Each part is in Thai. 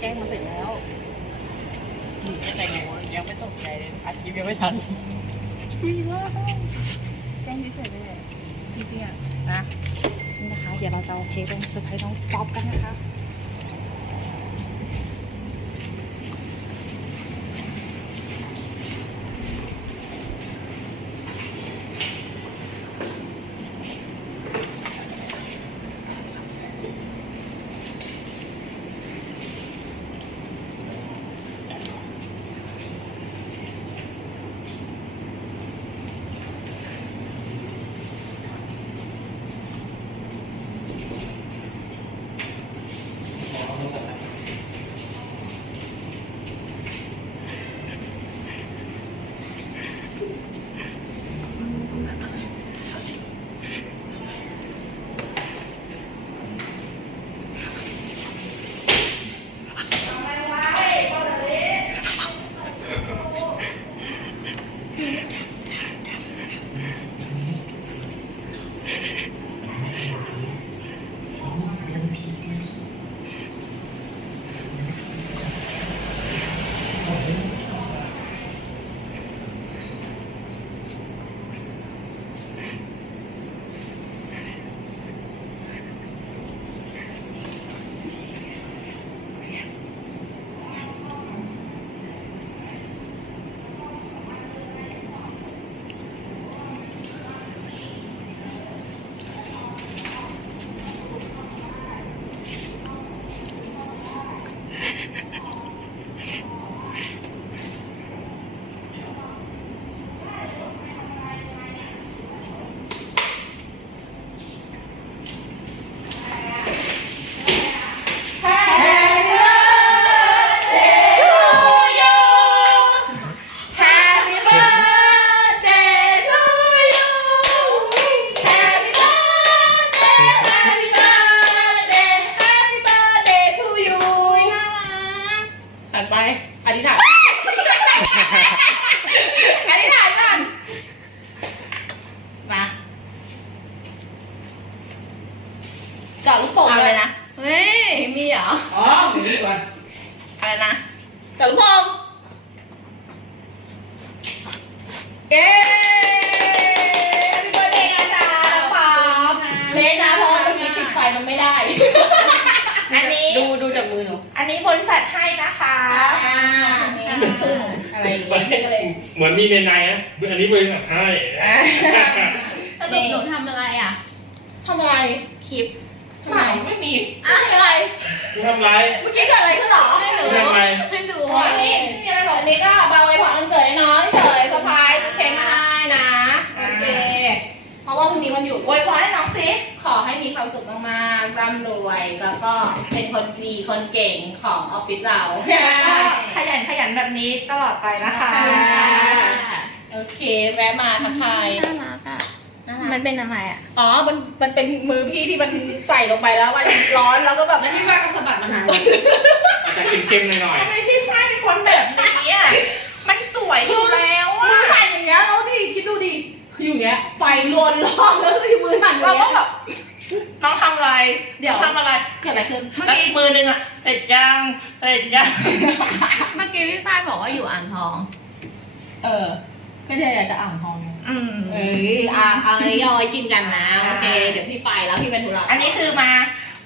แกล้งมาเสร็จแล้วนี่แตงยังไม่ตกใจเลยอัดคลิปยังไม่ทันมีมากแกล้งเฉยๆเลยจริงๆอะนะนี่นะคะ เดี๋ยวเราจะเอาเค้กไปเซอร์ไพรส์น้องป๊อปกันนะคะ ซึ่งอะไรอย่างเงี้ยก็เลยเหมือนมีในในนะอันนี้บริษัทให้สรุปหนูทำอะไรอะทำอะไรคลิปทำไมไม่มีอะอะไรคุณทำไรเมื่อกี้เกิดอะไรขึ้นหรอไม่คุณทำไรไม่รู้อ๋อนี่ไม่มีอะไรหรอกอันนี้ก็เบาไว้พอวันเกิดให้น้องเฉยสบายโอเคมาให้นะโอเคเพราะว่าพรุ่งนี้วันหยุดอวยพรให้น้องสิขอให้มีความสุขมากๆร่ำรวยแล้วก็เป็นคนดีคนเก่งของออฟฟิศเราข ยันขยันแบบนี้ตลอดไปนะคะ โอเคแวะมาทักทายน่ารักอะน่ารักมันเป็นอะไรอะ อ๋อ มัน มันเป็นมือพี่ที่มันใส่ลงไปแล้วมันร้อนแล้วก็แบบแล้วพี่ว่าก็สะบัดมาหาเราอาจจะเค็มๆหน่อยทำไมพี่ฝ้ายเป็นคนแบบนี้อะ มันสวยอยู่แล้วมือะอสั่นอย่างเงี้ยแล้วดิคิดดูดิ อยู่อย่างเงี้ย ไฟลวนรอบแล้วสิมือสั่นอย่าเรางก็เงี้ยแบบ น้องทำอะไรเดี๋ยว น้องทำอะไรเกิดอะไรขึ้นแล้วอีกมือนึงอะ เสร็จยัง เสร็จยัง เมื่อกี้พี่ฝ้ายบอกว่าอยู่อ่างทอง เออ ก็เลยอยากจะอ่างทองไงอืม เอ้ยอ่างอ่างนี้เอาไว้กินกันนะ โอเค เดี๋ยวพี่ไปแล้วพี่เป็นธุระ อันนี้คือมา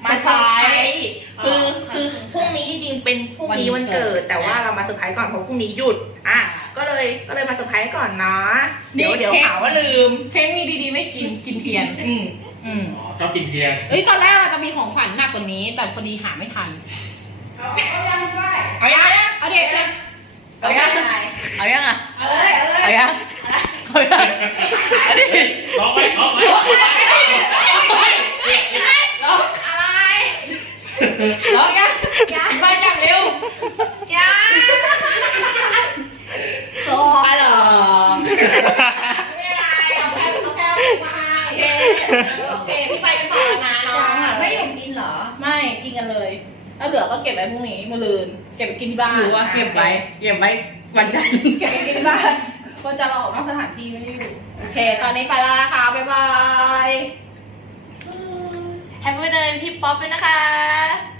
มาเซอร์ไพรส์คืออ๋อคือพรุ่งนี้จริงๆเป็นพรุ่งนี้วัวันนเกิเกิด ด แต่ว่าเรามาเซอร์ไพรส์ก่อนเพราะพรุ่งนี้หยุด อะ ก็เลยก็เลยมาเซอร์ไพรส์ก่อนเนาะเดี๋ยวนี่เดี๋ยวเค้ก หาว่าลืม เค้กมีดีๆไม่กินกินเทียน อืม อืมๆอ๋อชอบกินเทียนเอ้ยตอนแรกเราจะมีของขวัญหนักกว่านี้ แต่พอดีหาไม่ทันเอายังเอาเด็กเลยเอายังเอายังอะเอาเลยเอาเลยเอายังเอายังล็อกไว้ล็อกไว้อะไร ร้องยัง ยังไปจับเร็วยังโซ่ ไปเหรอ ไม่เป็นไรเอาแค่เอาแค่มาโอเคโอเค พี่ไปกันต่อแล้วนะน้อง ไม่อยู่กินเหรอ ไม่กินกัน เลยแล้วเหลือก็เก็บไว้พรุ่งนี้มื้อลืนเก็บไปกินที่บ้านรู้ว่าเก็บไว้เก็บไว้วันจันทร์เก็บไปกินที่บ้านก็จะเราออกนอกสถานที่ไม่ได้อยู่โอเค ตอนนี้ไปแล้วนะคะ บ๊ายบายแฮปปี้เดย์พี่ป๊อปด้วยนะคะ